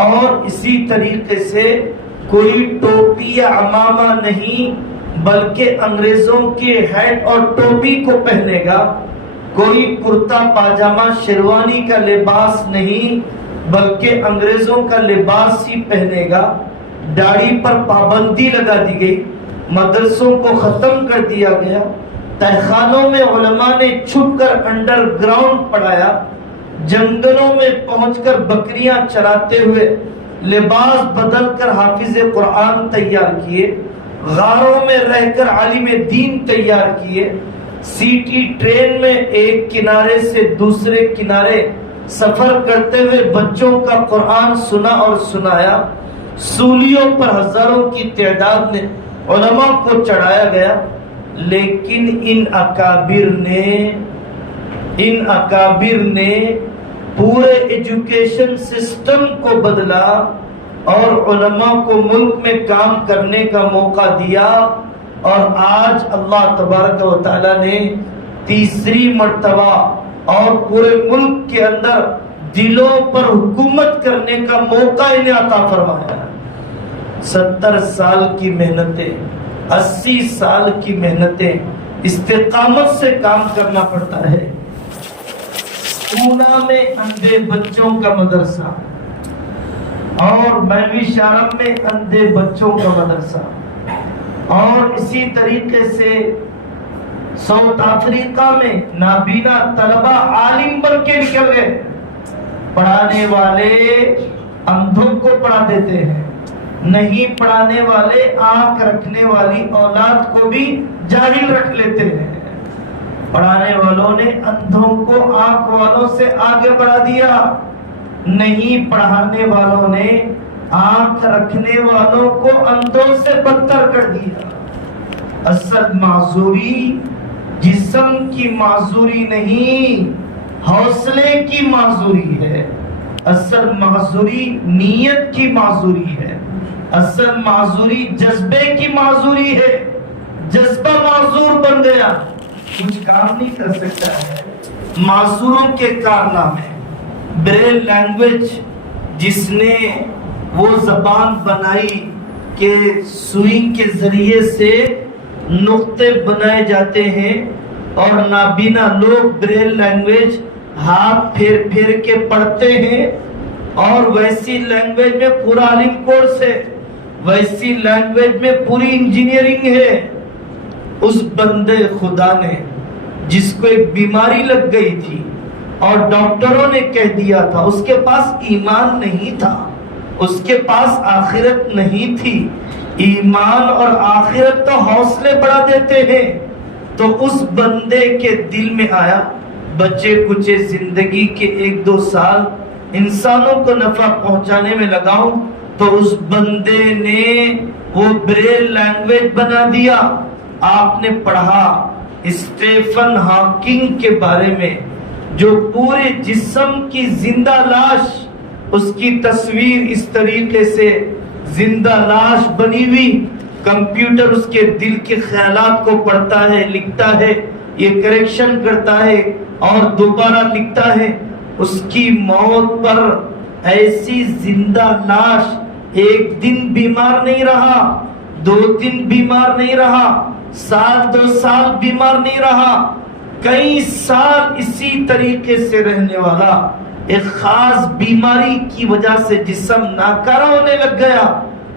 اور اسی طریقے سے کوئی ٹوپی یا عمامہ نہیں بلکہ انگریزوں کے ہیٹ اور ٹوپی کو پہنے گا، کوئی کرتا پاجامہ شیروانی کا لباس نہیں بلکہ انگریزوں کا لباس ہی پہنے گا۔ داڑھی پر پابندی لگا دی گئی، مدرسوں کو ختم کر دیا گیا، تہخانوں میں علماء نے چھپ کر انڈر گراؤنڈ پڑھایا، جنگلوں میں پہنچ کر بکریاں چراتے ہوئے لباس بدل کر حافظ قرآن تیار کیے، غاروں میں رہ کر عالم دین تیار کیے، سیٹی ٹرین میں ایک کنارے سے دوسرے کنارے سفر کرتے ہوئے بچوں کا قرآن سنا اور سنایا. سولیوں پر ہزاروں کی تعداد میں علماء کو چڑھایا گیا. لیکن ان اکابر نے پورے ایجوکیشن سسٹم کو بدلا اور علماء کو ملک میں کام کرنے کا موقع دیا. اور آج اللہ تبارک و تعالی نے تیسری مرتبہ اور پورے ملک کے اندر دلوں پر حکومت کرنے کا موقع انہیں عطا فرمایا. 70 سال کی محنتیں، 80 سال کی محنتیں، استقامت سے کام کرنا پڑتا ہے. پونا میں اندھے بچوں کا مدرسہ اور مولوی شارم میں اندھے بچوں کا مدرسہ، اور اسی طریقے سے ساؤتھ افریقہ میں نابینا طلبہ عالم بن کے نکل گئے. پڑھانے والے اندھوں کو پڑھا دیتے ہیں، نہیں پڑھانے والے آنکھ رکھنے والی اولاد کو بھی جاہل رکھ لیتے ہیں. پڑھانے والوں نے اندھوں کو آنکھ والوں سے آگے بڑھا دیا، نہیں پڑھانے والوں نے آنکھ رکھنے والوں کو اندھوں سے بدتر کر دیا. اصل معذوری جسم کی معذوری نہیں، حوصلے کی معذوری ہے. اصل معذوری نیت کی معذوری ہے. اصل معذوری جذبے کی معذوری ہے. جذبہ معذور بن گیا، کچھ کام نہیں کر سکتا ہے. معذوروں کے کارنامے، بریل لینگویج جس نے وہ زبان بنائی کہ سوئی کے ذریعے سے نقطے بنائے جاتے ہیں اور نابینا لوگ بریل لینگویج ہاتھ پھیر پھیر کے پڑھتے ہیں، اور ویسی لینگویج میں پورا علم کورس ہے، ویسی لینگویج میں پوری انجینئرنگ ہے. اس بندے خدا نے جس کو ایک بیماری لگ گئی تھی اور ڈاکٹروں نے کہہ دیا تھا، اس کے پاس ایمان نہیں تھا، اس کے پاس آخرت نہیں تھی. ایمان اور آخرت تو حوصلے بڑھا دیتے ہیں. تو اس بندے کے دل میں آیا بچے کچے زندگی کے 1-2 سال انسانوں کو نفع پہنچانے میں لگاؤں. تو اس بندے نے وہ بریل لینگویج بنا دیا. آپ نے پڑھا اسٹیفن ہاکنگ کے بارے میں، جو پورے جسم کی زندہ لاش، اس کی تصویر اس طریقے سے زندہ لاش بنی ہوئی، کمپیوٹر اس کے دل کے خیالات کو پڑھتا ہے، لکھتا ہے، یہ کریکشن کرتا ہے اور دوبارہ لکھتا ہے. اس کی موت پر ایسی زندہ لاش 1 دن بیمار نہیں رہا، 2 دن بیمار نہیں رہا، 2 سال بیمار نہیں رہا، کئی سال اسی طریقے سے رہنے والا ایک خاص بیماری کی وجہ سے جسم ناکارہ ہونے لگ گیا.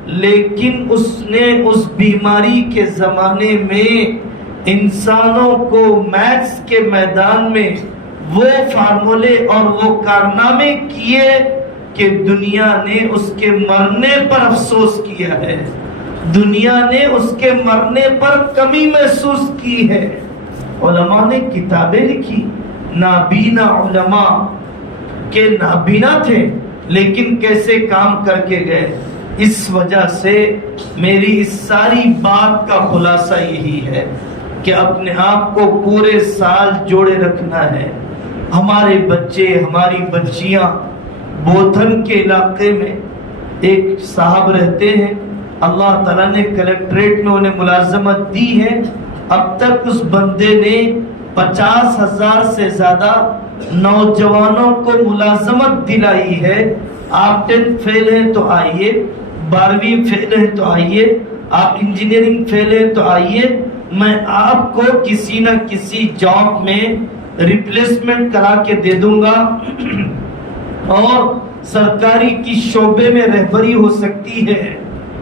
لیکن اس نے اس بیماری کے زمانے میں انسانوں کو میتھس کے میدان میں وہ فارمولے اور وہ کارنامے کیے کہ دنیا نے اس کے مرنے پر افسوس کیا ہے، دنیا نے اس کے مرنے پر کمی محسوس کی ہے. علماء نے کتابیں لکھی، نابینا علماء کہ نابینا تھے لیکن کیسے کام کر کے گئے. اس وجہ سے میری اس ساری بات کا خلاصہ یہی ہے کہ اپنے آپ کو پورے سال جوڑے رکھنا ہے. ہمارے بچے، ہماری بچیاں، بوتھن کے علاقے میں ایک صاحب رہتے ہیں، اللہ تعالیٰ نے کلیکٹریٹ میں انہیں ملازمت دی ہے. اب تک اس بندے نے 50,000 سے زیادہ نوجوانوں کو ملازمت دلائی ہے. آپ 10th فیل ہیں تو آئیے، 12ویں فیل ہیں تو آئیے، آپ انجینئرنگ فیل ہیں تو آئیے، میں آپ کو کسی نہ کسی جاب میں ریپلیسمنٹ کرا کے دے دوں گا اور سرکاری کی شعبے میں رہبری ہو سکتی ہے،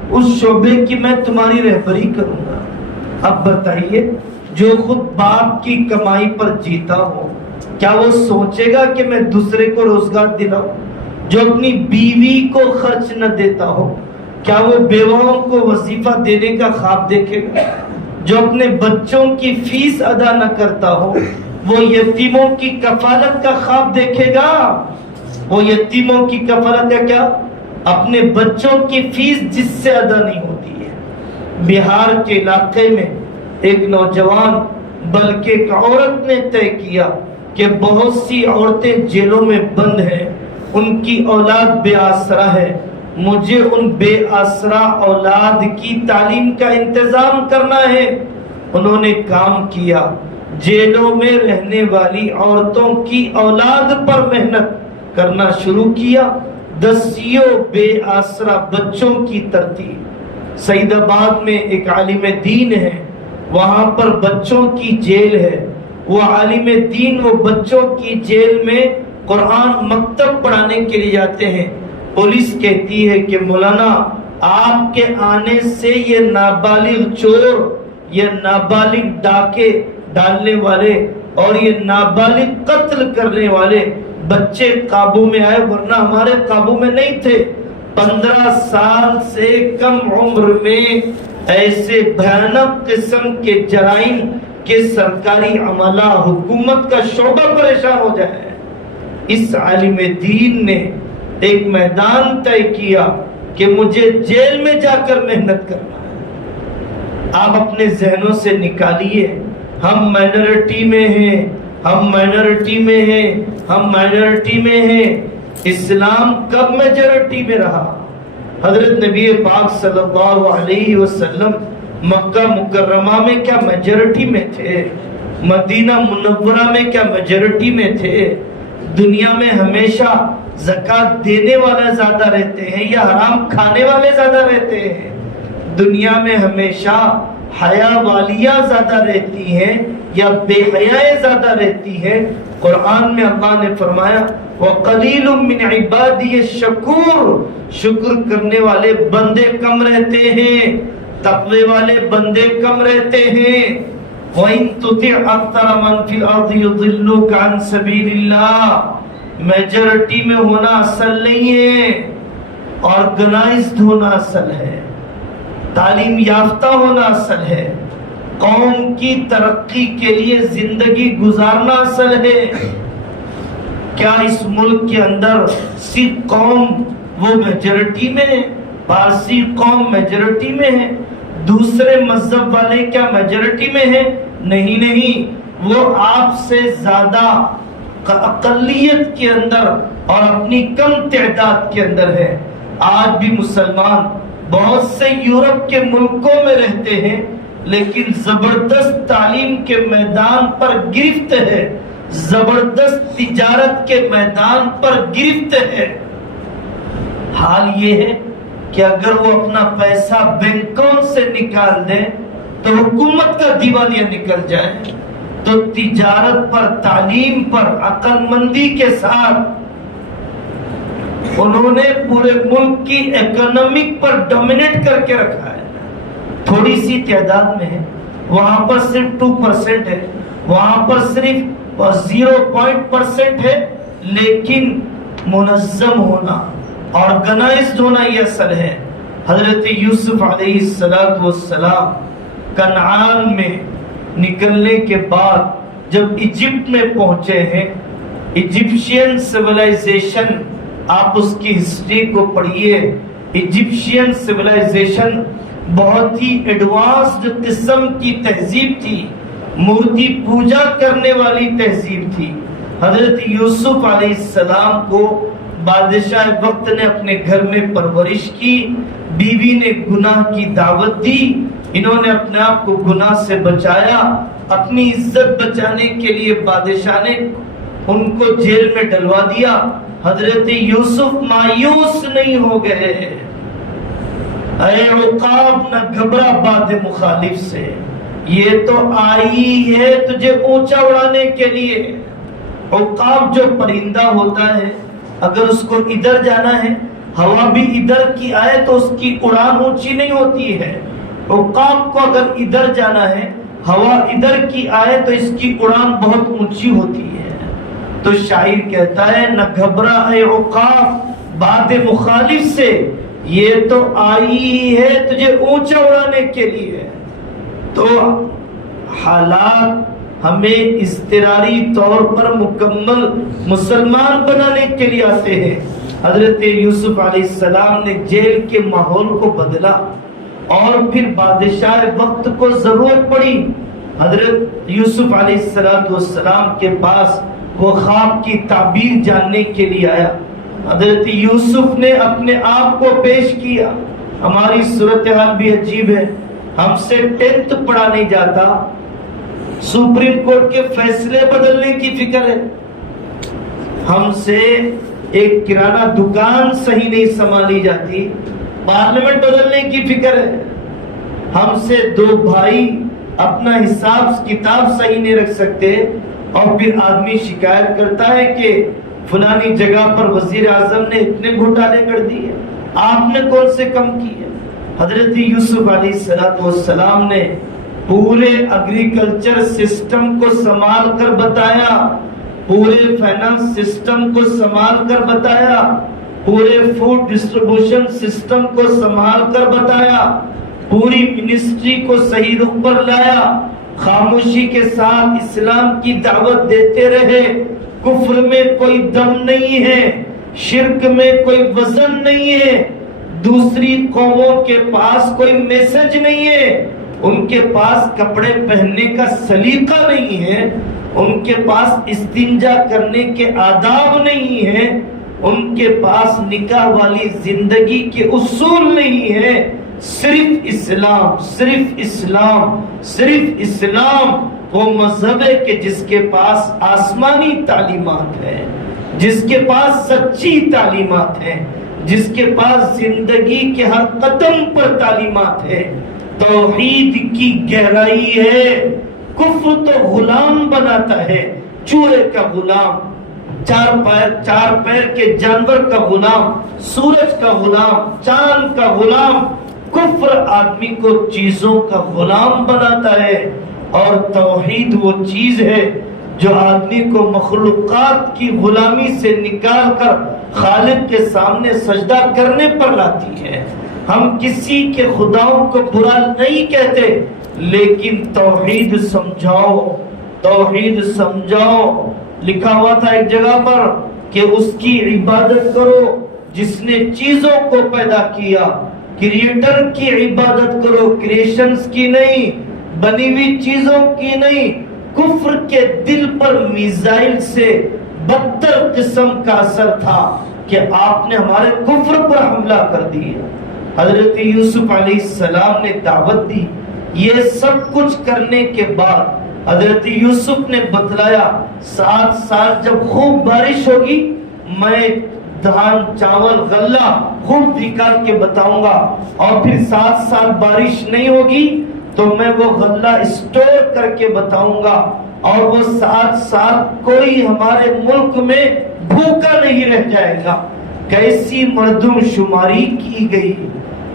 اس شعبے کی میں تمہاری رہبری کروں گا. اب بتائیے، جو خود باپ کی کمائی پر جیتا ہو کیا وہ سوچے گا کہ میں دوسرے کو روزگار دلاؤں؟ جو اپنی بیوی کو خرچ نہ دیتا ہو کیا وہ بیواؤں کو وظیفہ دینے کا خواب دیکھے گا؟ جو اپنے بچوں کی فیس ادا نہ کرتا ہو وہ یتیموں کی کفالت کا خواب دیکھے گا؟ وہ یتیموں کی کفالت ہے کیا؟ اپنے بچوں کی فیس جس سے ادا نہیں ہوتی ہے۔ بہار کے علاقے میں ایک نوجوان بلکہ ایک عورت نے طے کیا کہ بہت سی عورتیں جیلوں میں بند ہیں، ان کی اولاد بے آسرا ہے، مجھے ان بے آسرا اولاد کی تعلیم کا انتظام کرنا ہے۔ انہوں نے کام کیا، جیلوں میں رہنے والی عورتوں کی اولاد پر محنت کرنا شروع کیا، 10 بے آسرا بچوں کی ترتیب۔ سعید آباد میں ایک عالم دین ہے، وہاں پر بچوں کی جیل ہے، وہ عالم دین وہ بچوں کی جیل میں قرآن مکتب پڑھانے کے لیے جاتے ہیں۔ پولیس کہتی ہے کہ مولانا آپ کے آنے سے یہ نابالغ چور، یہ نابالغ ڈاکے ڈالنے والے اور یہ نابالغ قتل کرنے والے بچے قابو میں آئے، ورنہ ہمارے قابو میں نہیں تھے۔ 15 سال سے کم عمر میں ایسے بھیانک قسم کے جرائم کہ سرکاری عملہ حکومت کا شعبہ پریشان ہو جائے۔ اس عالم دین نے ایک میدان طے کیا کہ مجھے جیل میں جا کر محنت کرنا ہے۔ آپ اپنے ذہنوں سے نکالیے، ہم مائنورٹی میں ہیں، ہم مائنورٹی میں ہیں، ہم مائنورٹی میں ہیں۔ اسلام کب میجورٹی میں رہا؟ حضرت نبی پاک صلی اللہ علیہ وسلم مکہ مکرمہ میں کیا میجورٹی میں تھے؟ مدینہ منورہ میں کیا میجورٹی میں تھے؟ دنیا میں ہمیشہ زکوٰۃ دینے والے زیادہ رہتے ہیں یا حرام کھانے والے زیادہ رہتے ہیں؟ دنیا میں ہمیشہ حیا والیاں زیادہ رہتی ہیں یا بے حیائیں زیادہ رہتی ہیں؟ قرآن میں اللہ نے فرمایا وَقَلِيلٌ مِّنْ عِبَادِيَ الشَّكُورُ، شکر کرنے والے بندے کم رہتے ہیں، تقوی والے بندے کم رہتے ہیں۔ وَإِن تُطِعْ أَكْثَرَ مَن فِي الْأَرْضِ يُضِلُّوكَ عَن سَبِيلِ اللَّهِ، میجورٹی میں ہونا اصل نہیں ہے، آرگنائزڈ ہونا اصل ہے، تعلیم یافتہ ہونا اصل ہے، قوم کی ترقی کے لیے زندگی گزارنا اصل ہے۔ کیا اس ملک کے اندر سکھ قوم وہ میجورٹی میں ہے؟ پارسی قوم میجورٹی میں ہے؟ دوسرے مذہب والے کیا میجورٹی میں ہیں؟ نہیں، وہ آپ سے زیادہ اقلیت کے اندر اور اپنی کم تعداد کے اندر ہے۔ آج بھی مسلمان بہت سے یورپ کے ملکوں میں رہتے ہیں لیکن زبردست تعلیم کے میدان پر گرفت ہے، زبردست تجارت کے میدان پر گرفت ہے۔ حال یہ ہے کہ اگر وہ اپنا پیسہ بینکوں سے نکال دیں تو حکومت کا دیوالیہ نکل جائے، تو تجارت پر، تعلیم پر عقل مندی کے ساتھ انہوں نے پورے ملک کی اکنامک پر ڈومینیٹ کر کے رکھا ہے۔ تھوڑی سی تعداد میں ہے، وہاں پر صرف 2% ہے، وہاں پر صرف 0% ہے، لیکن منظم ہونا، آرگنائزڈ ہونا یہ اصل ہے۔ حضرت یوسف علیہ السلام کنعان میں نکلنے کے بعد جب ایجپٹ میں پہنچے ہیں، ایجپشین سیولائزیشن، آپ اس کی ہسٹری کو پڑھیے۔ ایجپشین سیولائزیشن بہت ہی ایڈوانسڈ قسم کی تہذیب تھی، مورتی پوجا کرنے والی تہذیب تھی۔ حضرت یوسف علیہ السلام کو بادشاہ وقت نے اپنے گھر میں پرورش کی، بیوی نے گناہ کی دعوت دی، انہوں نے اپنے آپ کو گناہ سے بچایا، اپنی عزت بچانے کے لیے بادشاہ نے ان کو جیل میں ڈلوا دیا۔ حضرت یوسف مایوس نہیں ہو گئے، اے عقاب نہ گھبرا باد مخالف سے، یہ تو آئی ہے تجھے اونچا اڑانے کے لیے۔ عقاب جو پرندہ ہوتا ہے، اگر اس کو ادھر جانا ہے، ہوا بھی ادھر کی آئے تو اس کی اڑان اونچی نہیں ہوتی ہے۔ عقاب کو اگر ادھر جانا ہے، ہوا ادھر کی آئے تو اس کی اڑان بہت اونچی ہوتی ہے۔ تو شاعر کہتا ہے نہ گھبرا اے عقاب باد مخالف سے، یہ تو آئی ہے تجھے اونچا اڑانے کے لیے۔ تو حالات ہمیں اضطراری طور پر مکمل مسلمان بنانے کے لیے آتے ہیں۔ حضرت یوسف علیہ السلام نے جیل کے ماحول کو بدلا، اور پھر بادشاہ وقت کو ضرورت پڑی، حضرت یوسف علیہ السلام کے پاس وہ خواب کی تعبیر جاننے کے لیے آیا۔ حضرت یوسف نے اپنے آپ کو پیش کیا۔ ہماری صورتحال بھی عجیب ہے، ہم سے 10th پڑھا نہیں جاتا، سپریم کورٹ کے فیصلے بدلنے کی فکر ہے، ہم سے ایک کرانہ دکان صحیح نہیں سنبھالی جاتی، پارلیمنٹ بدلنے کی فکر ہے، ہم سے 2 بھائی اپنا حساب کتاب صحیح نہیں رکھ سکتے، اور پھر آدمی شکایت کرتا ہے کہ فلانی جگہ پر وزیر اعظم نے اتنے گھوٹالے کر دیے، آپ نے کون سے کم کیے۔ حضرت یوسف علیہ السلام نے پورے ایگریکلچر سسٹم کو سنبھال کر بتایا، پورے فائنانس سسٹم کو سنبھال کر بتایا، پورے فوڈ ڈسٹریبیوشن سسٹم کو سنبھال کر بتایا، پوری منسٹری کو صحیح رخ پر لایا، خاموشی کے ساتھ اسلام کی دعوت دیتے رہے۔ کفر میں کوئی دم نہیں ہے، شرک میں کوئی وزن نہیں ہے، دوسری قوموں کے پاس کوئی میسج نہیں ہے، ان کے پاس کپڑے پہننے کا سلیقہ نہیں ہے، ان کے پاس استنجا کرنے کے آداب نہیں ہے، ان کے پاس نکاح والی زندگی کے اصول نہیں ہے، صرف اسلام، صرف اسلام، صرف اسلام وہ مذہب ہے کہ جس کے پاس آسمانی تعلیمات ہے، جس کے پاس سچی تعلیمات ہے، جس کے پاس زندگی کے ہر قدم پر تعلیمات ہے، توحید کی گہرائی ہے۔ کفر تو غلام بناتا ہے، چوہے کا غلام، چار پیر کے جانور کا غلام، سورج کا غلام، چاند کا غلام۔ کفر آدمی کو چیزوں کا غلام بناتا ہے، اور توحید وہ چیز ہے جو آدمی کو مخلوقات کی غلامی سے نکال کر خالق کے سامنے سجدہ کرنے پر لاتی ہے۔ ہم کسی کے خداؤں کو برا نہیں کہتے، لیکن توحید سمجھاؤ، توحید سمجھاؤ۔ لکھا ہوا تھا ایک جگہ پر کہ اس کی عبادت کرو جس نے چیزوں کو پیدا کیا، کریٹر کی عبادت کرو، کریشنز کی نہیں، بنی ہوئی چیزوں کی نہیں۔ کفر کے دل پر میزائل سے بدتر قسم کا اثر تھا کہ آپ نے ہمارے کفر پر حملہ کر دیا۔ حضرت یوسف علیہ السلام نے دعوت دی، یہ سب کچھ کرنے کے بعد حضرت یوسف نے بتلایا 7 سال جب خوب بارش ہوگی میں دھان چاول غلہ خوب نکال کے بتاؤں گا، اور پھر 7 سال بارش نہیں ہوگی تو میں وہ غلہ اسٹور کر کے بتاؤں گا، اور وہ 7 سال کوئی ہمارے ملک میں بھوکا نہیں رہ جائے گا۔ کیسی مردم شماری کی گئی،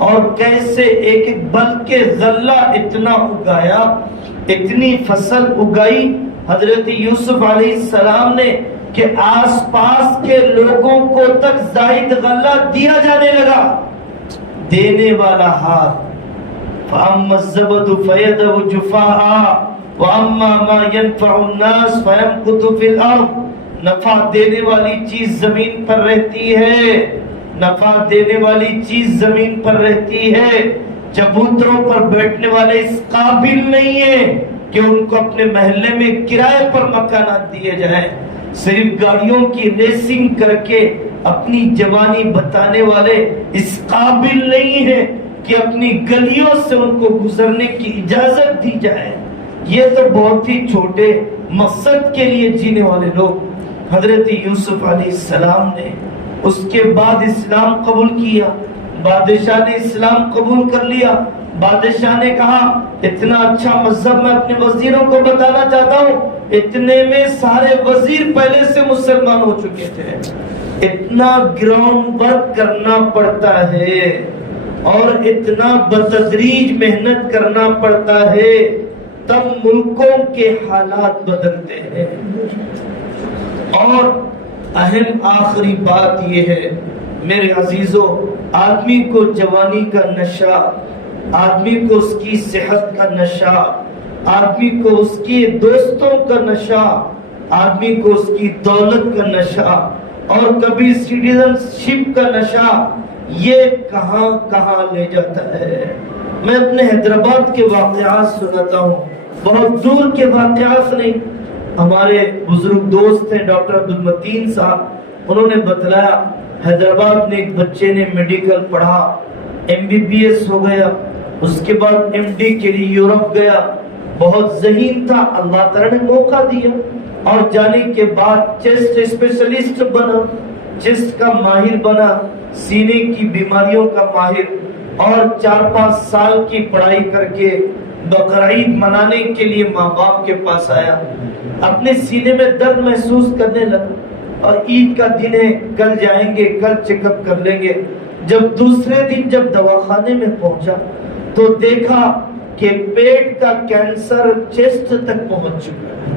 اور کیسے ایک ایک بلکہ غلہ اتنا اگایا، اتنی فصل اگائی حضرت یوسف علیہ السلام نے کہ آس پاس کے لوگوں کو تک زائد غلہ دیا جانے لگا۔ دینے والا ہاتھ، فَأَمَّا الزَّبَدُ فَيَذْهَبُ جُفَاءً وَأَمَّا مَا يَنفَعُ النَّاسَ فَيَمْكُثُ فِي الْأَرْضِ۔ نفع دینے والی چیز زمین پر رہتی ہے، نفع دینے والی چیز زمین پر رہتی ہے۔ چبوتروں پر بیٹھنے والے اس قابل نہیں ہیں کہ ان کو اپنے محلے میں کرائے پر مکانات دیے جائیں۔ صرف گاڑیوں کی ریسنگ کر کے اپنی جوانی بتانے والے اس قابل نہیں ہیں کہ اپنی گلیوں سے ان کو گزرنے کی اجازت دی جائے۔ یہ تو بہت ہی چھوٹے مقصد کے لیے جینے والے لوگ۔ حضرت یوسف علیہ السلام نے اس کے بعد اسلام قبول کیا، بادشاہ نے اسلام قبول کر لیا۔ بادشاہ نے کہا اتنا اچھا مذہب میں اپنے وزیروں کو بتانا چاہتا ہوں، اتنے میں سارے وزیر پہلے سے مسلمان ہو چکے تھے۔ اتنا گراؤنڈ ورک کرنا پڑتا ہے اور اتنا بتدریج محنت کرنا پڑتا ہے، تب ملکوں کے حالات بدلتے ہیں۔ اور اہم آخری بات یہ ہے میرے عزیزو، آدمی کو جوانی کا نشہ آدمی کو اس کی صحت کا نشہ، آدمی کو اس کی دوستوں کا نشہ، آدمی کو اس کی دولت کا نشہ، اور کبھی سٹیزن شپ کا نشہ، یہ کہاں کہاں لے جاتا ہے۔ میں اپنے حیدرآباد کے واقعات سناتا ہوں، بہت دور کے واقعات نہیں۔ ہمارے بزرگ دوست ہیں ڈاکٹر عبدالمتین صاحب، انہوں نے بتلایا حیدرآباد میں ایک بچے نے میڈیکل پڑھا، MBBS ہو گیا، اس کے بعد MD کے لیے یورپ گیا، بہت ذہین تھا، اللہ تعالیٰ نے موقع دیا، اور جانے کے بعد چیسٹ اسپیشلسٹ بنا، چیسٹ کا ماہر بنا، سینے کی بیماریوں کا ماہر، اور 4-5 سال کی پڑھائی کر کے بقرعید منانے کے لیے ماں باپ کے پاس آیا، اپنے سینے میں درد محسوس کرنے لگا، اور عید کا دن ہے، کل جائیں گے، کل چیک اپ کر لیں گے۔ جب دوسرے دن جب دواخانے میں پہنچا تو دیکھا کہ پیٹ کا کینسر چیسٹ تک پہنچ چکا ہے،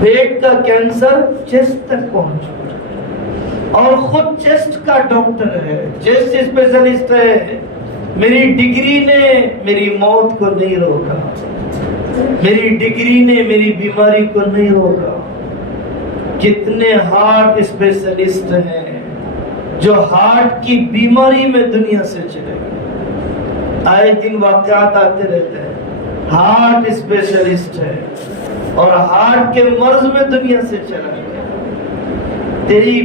پیٹ کا کینسر چیسٹ تک پہنچ چکا ہے، اور خود چیسٹ کا ڈاکٹر ہے، چیسٹ اسپیشلسٹ ہے۔ میری ڈگری نے میری موت کو نہیں روکا، میری ڈگری نے میری بیماری کو نہیں روکا۔ کتنے ہارٹ اسپیشلسٹ ہیں جو ہارٹ کی بیماری میں دنیا سے چلے گئے، آئے دن واقعات آتے رہتے ہیں، ہارٹ اسپیشلسٹ ہے اور ہارٹ کے مرض میں دنیا سے چلا گیا۔ تیری